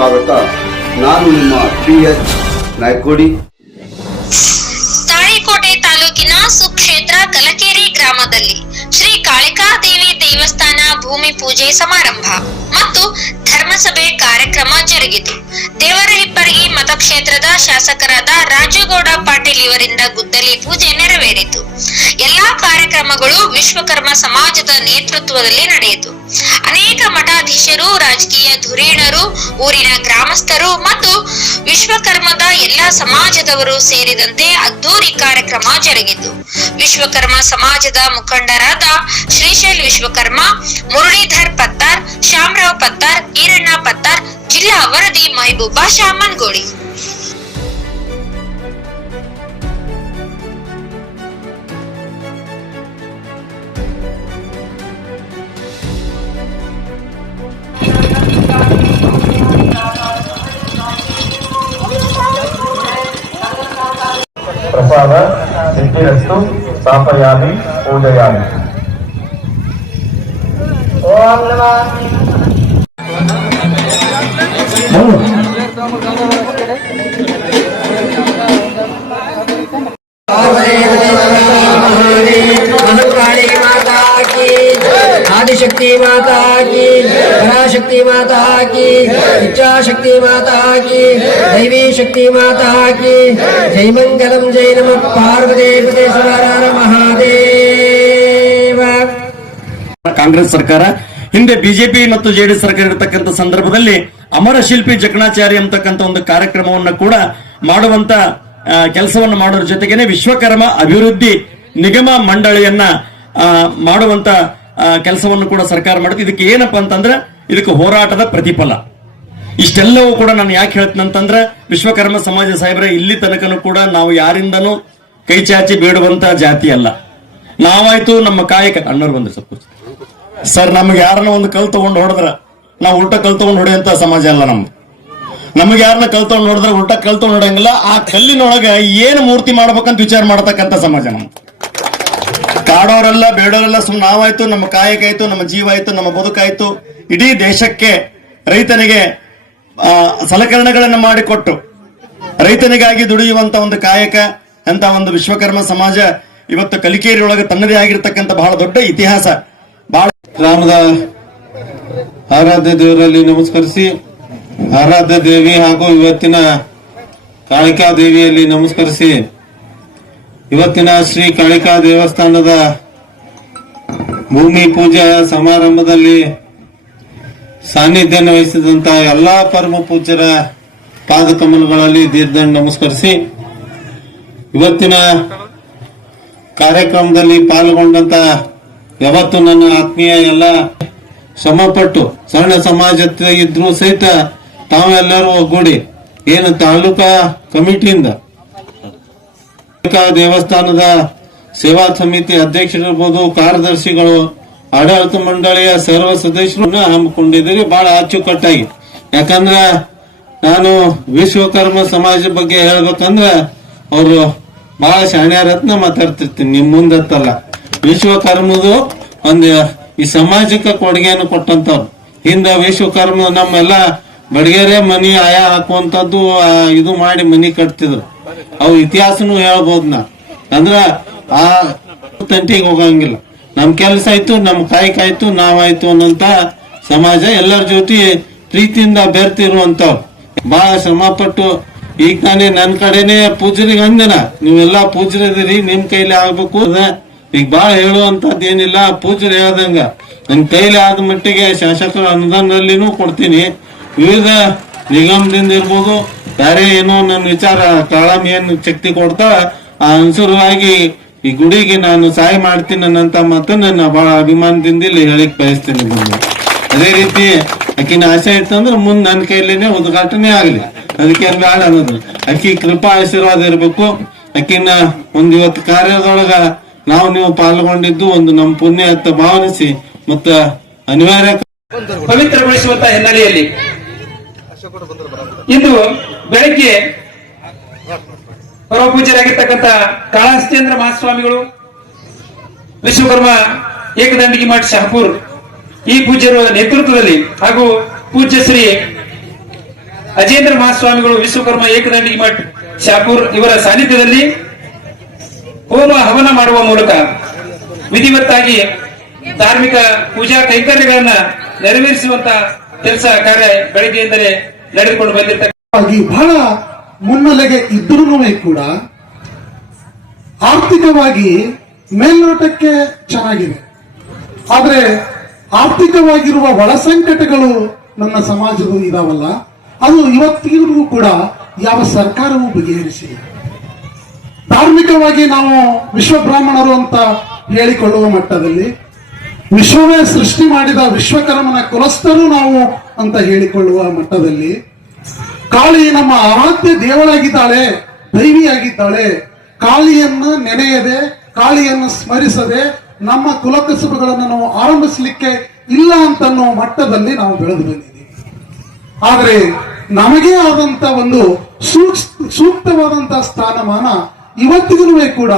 ಸ್ವಾಗತ. ನಾನು ನಿಮ್ಮ ಪಿ ಎಚ್ ನಾಯ್ಕೋಡಿ. ತಾಳಿಕೋಟೆ ತಾಲೂಕಿನ ಸುಕ್ಷೇತ್ರ ಕಲಕೇರಿ ಗ್ರಾಮದಲ್ಲಿ ಶ್ರೀ ಕಾಳಿಕಾದೇವಿ ದೇವಸ್ಥಾನ ಭೂಮಿ ಪೂಜೆ ಸಮಾರಂಭ ಮತ್ತು ಧರ್ಮಸಭೆ ಕಾರ್ಯಕ್ರಮ ಜರುಗಿತು. ದೇವರ ಹಿಪ್ಪರಗಿ ಮತಕ್ಷೇತ್ರದ ಶಾಸಕರಾದ ರಾಜುಗೌಡ ಪಾಟೀಲ್ ಇವರಿಂದ ಗುದ್ದಲಿ ಪೂಜೆ ನೆರವೇರಿತು. ಎಲ್ಲಾ ಕಾರ್ಯಕ್ರಮಗಳು ವಿಶ್ವಕರ್ಮ ಸಮಾಜದ ನೇತೃತ್ವದಲ್ಲಿ ನಡೆಯಿತು. ಅನೇಕ ಮಠಾಧೀಶರು, ರಾಜಕೀಯ ಧುರೀಣರು, ಊರಿನ ಗ್ರಾಮಸ್ಥರು ಮತ್ತು ವಿಶ್ವಕರ್ಮದ ಎಲ್ಲಾ ಸಮಾಜದವರು ಸೇರಿದಂತೆ ಅದ್ದೂರಿ ಕಾರ್ಯಕ್ರಮ ಜರುಗಿತು. ವಿಶ್ವಕರ್ಮ ಸಮಾಜದ ಮುಖಂಡರಾದ ಶ್ರೀಶೈಲ್ ವಿಶ್ವಕರ್ಮ, ಮುರಳೀಧರ್ ಪತ್ತಾರ್, ಶಾಮರಾವ್ ಪತ್ತಾರ್, ಈರಣ್ಣ ಪತ್ತಾರ್, ಜಿಲ್ಲಾ ವರದಿ ಮಹಬೂಬಾ ಶಾಮನ್ಗೋಳಿ स्वभाव सिद्धिरस्तु आदिशक्ति माता की पराशक्ति माता की इच्छा शक्ति माता की दैवी शक्ति माता की जय मंगलम जय नमः पार्वती पते महादेव ಕಾಂಗ್ರೆಸ್ ಸರ್ಕಾರ ಹಿಂದೆ ಬಿಜೆಪಿ ಮತ್ತು ಜೆಡಿಎಸ್ ಸರ್ಕಾರ ಇರತಕ್ಕಂತ ಸಂದರ್ಭದಲ್ಲಿ ಅಮರ ಶಿಲ್ಪಿ ಜಕಣಾಚಾರಿ ಅಂತಕ್ಕಂಥ ಒಂದು ಕಾರ್ಯಕ್ರಮವನ್ನ ಕೂಡ ಮಾಡುವಂತ ಕೆಲಸವನ್ನು ಮಾಡೋದ್ರ ಜೊತೆಗೇನೆ ವಿಶ್ವಕರ್ಮ ಅಭಿವೃದ್ಧಿ ನಿಗಮ ಮಂಡಳಿಯನ್ನ ಆ, ಮಾಡುವಂತ ಕೆಲಸವನ್ನು ಕೂಡ ಸರ್ಕಾರ ಮಾಡುತ್ತೆ ಇದಕ್ಕೆ ಏನಪ್ಪಾ ಅಂತಂದ್ರೆ ಇದಕ್ಕೆ ಹೋರಾಟದ ಪ್ರತಿಫಲ. ಇಷ್ಟೆಲ್ಲವೂ ಕೂಡ ನಾನು ಯಾಕೆ ಹೇಳ್ತೀನಿ ಅಂತಂದ್ರೆ, ವಿಶ್ವಕರ್ಮ ಸಮಾಜ ಸಾಹೇಬ್ರೆ, ಇಲ್ಲಿ ತನಕನೂ ಕೂಡ ನಾವು ಯಾರಿಂದನೂ ಕೈ ಚಾಚಿ ಬೇಡುವಂತ ಜಾತಿ ಅಲ್ಲ. ನಾವಾಯ್ತು ನಮ್ಮ ಕಾಯಕ ಅಣ್ಣರು ಬಂದ್ರೆ ಸ್ವಲ್ಪ ಸರ್, ನಮ್ಗೆ ಯಾರನ್ನ ಒಂದು ಕಲ್ ತಗೊಂಡು ಹೊಡೆದ್ರ, ನಾವು ಉಲ್ಟ ಕಲ್ ತಗೊಂಡು ಹೊಡೆಯುವಂತ ಸಮಾಜ ಅಲ್ಲ ನಮ್ದು. ನಮ್ಗೆ ಯಾರನ್ನ ಕಲ್ ತಗೊಂಡು ನೋಡಿದ್ರೆ ಉಲ್ಟ ಕಲ್ ತಗೊಂಡು ಹೊಡೆಯಂಗಿಲ್ಲ, ಆ ಕಲ್ಲಿನೊಳಗೆ ಏನು ಮೂರ್ತಿ ಮಾಡ್ಬೇಕಂತ ವಿಚಾರ ಮಾಡತಕ್ಕಂತ ಸಮಾಜ ನಮ್ದು. ಕಾಡೋರೆಲ್ಲ, ಬೇಡೋರೆಲ್ಲ ಸುಮ್ಮನೆ ನಾವಾಯ್ತು, ನಮ್ಮ ಕಾಯಕ ಆಯ್ತು, ನಮ್ಮ ಜೀವ ಆಯ್ತು, ನಮ್ಮ ಬದುಕಾಯ್ತು. ಇಡೀ ದೇಶಕ್ಕೆ ರೈತನಿಗೆ ಸಲಕರಣೆಗಳನ್ನು ಮಾಡಿಕೊಟ್ಟು, ರೈತನಿಗಾಗಿ ದುಡಿಯುವಂತ ಒಂದು ಕಾಯಕ, ಅಂತ ಒಂದು ವಿಶ್ವಕರ್ಮ ಸಮಾಜ ಇವತ್ತು ಕಲಿಕೇರಿ ಒಳಗೆ ತನ್ನದೇ ಆಗಿರ್ತಕ್ಕಂಥ ಬಹಳ ದೊಡ್ಡ ಇತಿಹಾಸ. ಬಹಳ ಗ್ರಾಮದ ಆರಾಧ್ಯ ದೇವರಲ್ಲಿ ನಮಸ್ಕರಿಸಿ, ಆರಾಧ್ಯ ದೇವಿ ಹಾಗೂ ಇವತ್ತಿನ ಕಾಳಿಕಾ ದೇವಿಯಲ್ಲಿ ನಮಸ್ಕರಿಸಿ, ಇವತ್ತಿನ ಶ್ರೀ ಕಾಳಿಕಾ ದೇವಸ್ಥಾನದ ಭೂಮಿ ಪೂಜಾ ಸಮಾರಂಭದಲ್ಲಿ ಸಾನ್ನಿಧ್ಯವನ್ನು ವಹಿಸಿದಂತ ಎಲ್ಲಾ ಪರಮ ಪೂಜ್ಯರ ಪಾದಕಮಲಗಳಲ್ಲಿ ದೀರ್ಘ ನಮಸ್ಕರಿಸಿ, ಇವತ್ತಿನ ಕಾರ್ಯಕ್ರಮದಲ್ಲಿ ಪಾಲ್ಗೊಂಡಂತ ಯಾವತ್ತು ನನ್ನ ಆತ್ಮೀಯ ಎಲ್ಲ ಶ್ರಮಪಟ್ಟು ಸಣ್ಣ ಸಮಾಜದ ಇದ್ರು ಸಹಿತ ತಾವೆಲ್ಲರೂ ಒಗ್ಗೂಡಿ ಏನು ತಾಲೂಕಾ ಕಮಿಟಿಯಿಂದ ದೇವಸ್ಥಾನದ ಸೇವಾ ಸಮಿತಿ ಅಧ್ಯಕ್ಷರಿರ್ಬೋದು ಕಾರ್ಯದರ್ಶಿಗಳು ಆಡಳಿತ ಮಂಡಳಿಯ ಸರ್ವ ಸದಸ್ಯರನ್ನ ಹಮ್ಮಿಕೊಂಡಿದ್ದೀರಿ, ಬಹಳ ಅಚ್ಚುಕಟ್ಟಾಗಿ. ಯಾಕಂದ್ರ ನಾನು ವಿಶ್ವಕರ್ಮ ಸಮಾಜ ಬಗ್ಗೆ ಹೇಳ್ಬೇಕಂದ್ರ ಅವರು ಬಹಳ ಶಾಣ್ಯಾರತ್ನ ಮಾತಾಡ್ತಿರ್ತೀನಿ ನಿಮ್ ಮುಂದತ್ತಲ್ಲ. ವಿಶ್ವಕರ್ಮದು ಒಂದು ಈ ಸಮಾಜಕ್ಕೆ ಕೊಡುಗೆಯನ್ನು ಕೊಟ್ಟಂತವ್ರು ಹಿಂದ ವಿಶ್ವಕರ್ಮ ನಮ್ಮೆಲ್ಲ ಬಡಗೇರೆ ಮನಿ ಆಯಾ ಹಾಕುವಂತದ್ದು ಇದು ಮಾಡಿ ಮನಿ ಕಟ್ತಿದ್ರು. ಅವು ಇತಿಹಾಸನು ಹೇಳ್ಬೋದು ನಾ ಅಂದ್ರ ಆ ತಂಟಿಗೆ ಹೋಗಂಗಿಲ್ಲ. ನಮ್ ಕೆಲಸ ಆಯ್ತು, ನಮ್ ಕಾಯ್ಕಾಯ್ತು ನಾವಾಯ್ತು ಅನ್ನೋಂತ ಸಮಾಜ ಎಲ್ಲರ ಜೊತೆ ಪ್ರೀತಿಯಿಂದ ಬೆರ್ತಿರುವಂತ ಬಹಳ ಶ್ರಮ ಪಟ್ಟು ಈಗ ನಾನೇ ನನ್ ಕಡೆನೆ ಪೂಜರಿಗೆ ಅಂದನ ನೀವೆಲ್ಲಾ ಪೂಜರಿದಿರಿ ನಿಮ್ ಕೈಲಿ ಆಗ್ಬೇಕು ಈಗ ಬಹಳ ಹೇಳುವಂಥದ್ದು ಏನಿಲ್ಲ ಪೂಜರಿ ಹೇಳ್ದಂಗ ನನ್ ಕೈಲಿ ಆದ ಮಟ್ಟಿಗೆ ಶಾಸಕರ ಅನುದಾನದಲ್ಲಿನೂ ಕೊಡ್ತೀನಿ. ವಿವಿಧ ನಿಗಮದಿಂದ ಇರ್ಬೋದು, ಬೇರೆ ಏನೋ ನನ್ನ ವಿಚಾರ, ಕಾಳಮ್ ಏನ್ ಶಕ್ತಿ ಕೊಡ್ತಾ, ಆ ಅನುಸಾರವಾಗಿ ಈ ಗುಡಿಗೆ ನಾನು ಸಹಾಯ ಮಾಡ್ತೀನಿ ಅನ್ನಂತ ಮಾತು ನನ್ನ ಬಹಳ ಅಭಿಮಾನದಿಂದ ಇಲ್ಲಿ ಹೇಳಿಕ್ ಬಯಸ್ತೇನೆ ಬಂದು ಅದೇ ರೀತಿ ಆಕಿನ ಆಸೆ ಇತ್ತಂದ್ರೆ ಮುಂದೆ ನನ್ನ ಕೈಲಿನೇ ಉದ್ಘಾಟನೆ ಆಗಲಿ. ಅದಕ್ಕೆ ಏನ್ ಬೇಡ ಅನ್ನೋದು. ಅಕ್ಕಿ ಕೃಪಾ ಆಶೀರ್ವಾದ ಇರ್ಬೇಕು. ಅಕ್ಕಿನ ಒಂದ್ ಇವತ್ತು ಕಾರ್ಯದೊಳಗ ನಾವು ನೀವು ಪಾಲ್ಗೊಂಡಿದ್ದು ಒಂದು ನಮ್ಮ ಪುಣ್ಯ ಅಂತ ಭಾವನಿಸಿ ಮತ್ತ ಅನಿವಾರ್ಯ ಪವಿತ್ರಗೊಳಿಸುವಂತ ಹಿನ್ನೆಲೆಯಲ್ಲಿ ಇಂದು ಬೆಳಗ್ಗೆ ಪರಮ ಪೂಜ್ಯರಾಗಿರ್ತಕ್ಕಂಥ ಕಾಳಹಸ್ತೇಂದ್ರ ಮಹಾಸ್ವಾಮಿಗಳು, ವಿಶ್ವಕರ್ಮ ಏಕದಂಡಿಗೆ ಮಠ ಶಹಪುರ್ ಈ ಪೂಜ್ಯರ ನೇತೃತ್ವದಲ್ಲಿ ಹಾಗೂ ಪೂಜ್ಯ ಶ್ರೀ ಅಜೇಂದ್ರ ಮಹಾಸ್ವಾಮಿಗಳು ವಿಶ್ವಕರ್ಮ ಏಕದಂಡಿಗೆ ಮಠ್ ಶಾಪುರ್ ಇವರ ಸಾನ್ನಿಧ್ಯದಲ್ಲಿ ಹೋಮ ಹವನ ಮಾಡುವ ಮೂಲಕ ವಿಧಿವತ್ತಾಗಿ ಧಾರ್ಮಿಕ ಪೂಜಾ ಕೈಂಕರ್ಯಗಳನ್ನ ನೆರವೇರಿಸುವಂತ ಕೆಲಸ ಕಾರ್ಯ ಬೆಳಗ್ಗೆಯಿಂದಲೇ ನಡೆದುಕೊಂಡು ಬಂದಿರ್ತಕ್ಕಂಥ ಬಹಳ ಮುನ್ನೆಲೆಗೆ ಇದ್ರೂ ಕೂಡ ಆರ್ಥಿಕವಾಗಿ ಮೇಲ್ನೋಟಕ್ಕೆ ಚೆನ್ನಾಗಿದೆ. ಆದರೆ ಆರ್ಥಿಕವಾಗಿರುವ ಒಳ ಸಂಕಟಗಳು ನನ್ನ ಸಮಾಜದ ಇದಾವಲ್ಲ, ಅದು ಇವತ್ತಿಗೂ ಕೂಡ ಯಾವ ಸರ್ಕಾರವೂ ಬಗೆಹರಿಸಿಲ್ಲ. ಧಾರ್ಮಿಕವಾಗಿ ನಾವು ವಿಶ್ವ ಬ್ರಾಹ್ಮಣರು ಅಂತ ಹೇಳಿಕೊಳ್ಳುವ ಮಟ್ಟದಲ್ಲಿ, ವಿಶ್ವವೇ ಸೃಷ್ಟಿ ಮಾಡಿದ ವಿಶ್ವಕರ್ಮನ ಕುಲಸ್ಥರು ನಾವು ಅಂತ ಹೇಳಿಕೊಳ್ಳುವ ಮಟ್ಟದಲ್ಲಿ ಕಾಳಿ ನಮ್ಮ ಆರಾಧ್ಯ ದೇವಳಾಗಿದ್ದಾಳೆ ದೈವಿಯಾಗಿದ್ದಾಳೆ. ಕಾಳಿಯನ್ನು ನೆನೆಯದೆ, ಕಾಳಿಯನ್ನು ಸ್ಮರಿಸದೆ ನಮ್ಮ ಕುಲಕಸುಬುಗಳನ್ನು ನಾವು ಆರಂಭಿಸಲಿಕ್ಕೆ ಇಲ್ಲ ಅಂತ ಅನ್ನೋ ಮಟ್ಟದಲ್ಲಿ ನಾವು ಬೆಳೆದು ಬಂದಿದ್ದೀವಿ. ಆದರೆ ನಮಗೆ ಆದಂತ ಒಂದು ಸೂಕ್ಷ್ ಸೂಕ್ತವಾದಂತ ಸ್ಥಾನಮಾನ ಇವತ್ತಿಗೂ ಕೂಡ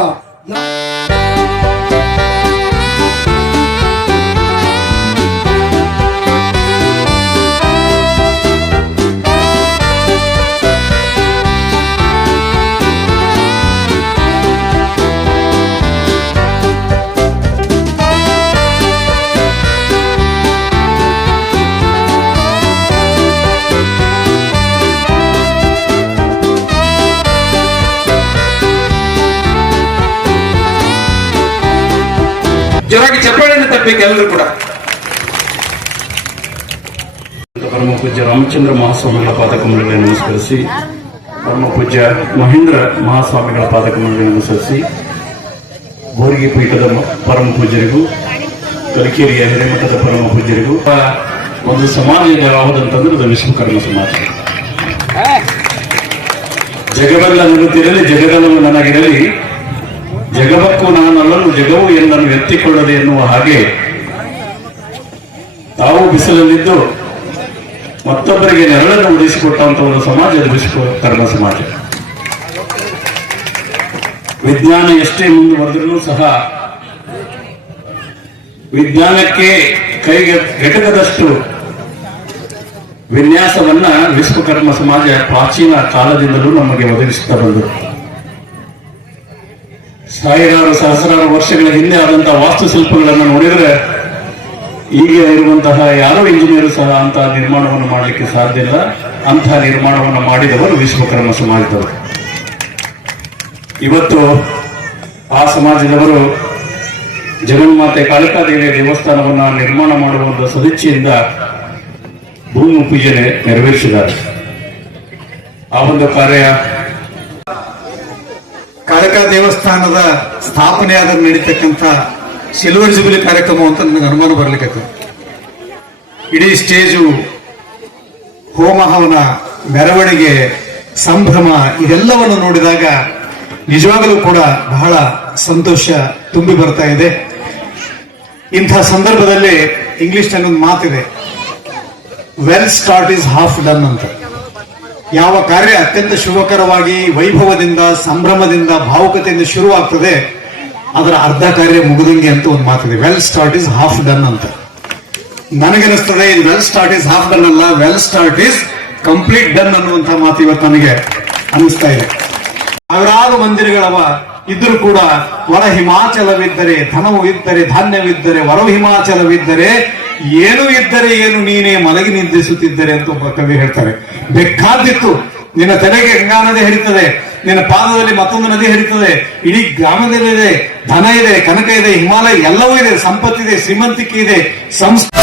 ಜೋರಾಗಿ ಚಪ್ಪಾಳೆಯನ್ನು ತಪ್ಪಬೇಕು ಎಲ್ಲರೂ ಕೂಡ. ಪರಮ ಪೂಜ್ಯ ರಾಮಚಂದ್ರ ಮಹಾಸ್ವಾಮಿಗಳ ಪಾದಕಮಲಗಳನ್ನು ನಮಸ್ಕರಿಸಿ ಪರಮ ಪೂಜ್ಯ ಮಹೇಂದ್ರ ಮಹಾಸ್ವಾಮಿಗಳ ಪಾದಕಮಲಗಳನ್ನು ನಮಸ್ಕರಿಸಿ ಬೋರಿಗೆ ಪೀಠದ ಮ- ಪರಮ ಪೂಜ್ಯರಿಗೂ ಕಲಿಕೇರಿಯ ಹಿರೇಮಠದ ಪರಮ ಪೂಜ್ಯರಿಗೂ ಆ ಒಂದು ಸಮಾಜ ಯಾವುದಂತಂದ್ರೆ ಅದು ವಿಶ್ವಕರ್ಮ ಸಮಾಜ. ಜಗವೆಲ್ಲ ನಿರುತ್ತಿರಲಿ ಜಗವೆಲ್ಲವೂ ನನಗಿರಲಿ. ಜಗವಕ್ಕೂ ನಾನಲ್ಲಲು ಜಗವು ಎನ್ನನ್ನು ಎತ್ತಿಕೊಳ್ಳದೆ ಎನ್ನುವ ಹಾಗೆ ತಾವು ಬಿಸಿಲಲ್ಲಿದ್ದು ಮತ್ತೊಬ್ಬರಿಗೆ ನೆರಳನ್ನು ಉಳಿಸಿಕೊಟ್ಟಂತ ಒಂದು ಸಮಾಜ ಅದು ವಿಶ್ವಕರ್ಮ ಸಮಾಜ. ವಿಜ್ಞಾನ ಎಷ್ಟೇ ಮುಂದುವರೆದ್ರೂ ಸಹ ವಿಜ್ಞಾನಕ್ಕೆ ಕೈಗೆ ಎಟಕದಷ್ಟು ವಿನ್ಯಾಸವನ್ನ ವಿಶ್ವಕರ್ಮ ಸಮಾಜ ಪ್ರಾಚೀನ ಕಾಲದಿಂದಲೂ ನಮಗೆ ಒದಗಿಸುತ್ತಾ ಬಂದರು ಸಾವಿರಾರು ಸಹಸ್ರಾರು ವರ್ಷಗಳ ಹಿಂದೆ ಆದಂತಹ ವಾಸ್ತುಶಿಲ್ಪಗಳನ್ನು ನೋಡಿದರೆ ಈಗ ಇರುವಂತಹ ಯಾರೋ ಇಂಜಿನಿಯರ್ ಸಹ ಅಂತಹ ನಿರ್ಮಾಣವನ್ನು ಮಾಡಲಿಕ್ಕೆ ಸಾಧ್ಯ ಇಲ್ಲ. ಅಂತಹ ನಿರ್ಮಾಣವನ್ನು ಮಾಡಿದವರು ವಿಶ್ವಕರ್ಮ ಸಮಾಜದವರು. ಇವತ್ತು ಆ ಸಮಾಜದವರು ಜಗನ್ಮಾತೆ ಕಾಳಿಕಾದೇವಿಯ ದೇವಸ್ಥಾನವನ್ನು ನಿರ್ಮಾಣ ಮಾಡುವ ಒಂದು ಸದಿಚ್ಛೆಯಿಂದ ಭೂಮಿ ಪೂಜೆ ನೆರವೇರಿಸಿದ್ದಾರೆ. ಆ ಒಂದು ಕಾರ್ಯ ಕಾಳಿಕಾ ದೇವಸ್ಥಾನದ ಸ್ಥಾಪನೆ ಆದ ನಡೀತಕ್ಕಂಥ ಸಿಲ್ವರ್ ಜುಬಿಲಿ ಕಾರ್ಯಕ್ರಮ ಅಂತ ನನಗೆ ಅನುಮಾನ ಬರ್ಲಿಕ್ಕೆ ಇಡೀ ಸ್ಟೇಜು ಹೋಮ ಹವನ ಮೆರವಣಿಗೆ, ಸಂಭ್ರಮ ಇದೆಲ್ಲವನ್ನು ನೋಡಿದಾಗ ನಿಜವಾಗಲೂ ಕೂಡ ಬಹಳ ಸಂತೋಷ ತುಂಬಿ ಬರ್ತಾ ಇದೆ. ಇಂಥ ಸಂದರ್ಭದಲ್ಲಿ ಇಂಗ್ಲಿಷ್ನಲ್ಲಿ ಒಂದು ಮಾತಿದೆ well start is half done ಅಂತ. ಯಾವ ಕಾರ್ಯ ಅತ್ಯಂತ ಶುಭಕರವಾಗಿ ವೈಭವದಿಂದ, ಸಂಭ್ರಮದಿಂದ, ಭಾವುಕತೆಯಿಂದ ಶುರುವಾಗ್ತದೆ, ಅದರ ಅರ್ಧ ಕಾರ್ಯ ಮುಗಿದಂಗೆ ಅಂತ ಒಂದು ಮಾತಿದೆ. Well start is half done ಅಂತ. ನನಗನ್ನಿಸ್ತದೆ, ಇದು well start is half done ಅಲ್ಲ. Well start is complete done ಅನ್ನುವಂತ ಮಾತು ಇವತ್ತು ನನಗೆ ಅನಿಸ್ತಾ ಇದೆ. ಸಾವಿರಾರು ಮಂದಿರಗಳವ ಇದ್ರೂ ಕೂಡ ವರ ಹಿಮಾಚಲವಿದ್ದರೆ ಧನವು ಇದ್ದರೆ ಧಾನ್ಯವಿದ್ದರೆ ವರ ಹಿಮಾಚಲವಿದ್ದರೆ ಏನು ಇದ್ದರೆ ಏನು ನೀನೇ ಮಲಗಿ ನಿಂದಿಸುತ್ತಿದ್ದರೆ ಅಂತ ಒಬ್ಬ ಕವಿ ಹೇಳ್ತಾರೆ. ಬೇಕಾದಿತ್ತು ನಿನ್ನ ತಲೆಗೆ ಗಂಗಾ ನದಿ ಹರಿತದೆ. ನಿನ್ನ ಪಾದದಲ್ಲಿ ಮತ್ತೊಂದು ನದಿ ಹರಿತದೆ. ಇಡೀ ಗ್ರಾಮದಲ್ಲಿದೆ, ಧನ ಇದೆ, ಕನಕ ಇದೆ, ಹಿಮಾಲಯ ಎಲ್ಲವೂ ಇದೆ, ಸಂಪತ್ತಿದೆ, ಶ್ರೀಮಂತಿಕೆ ಇದೆ ಸಂಸ್ಕೃತಿ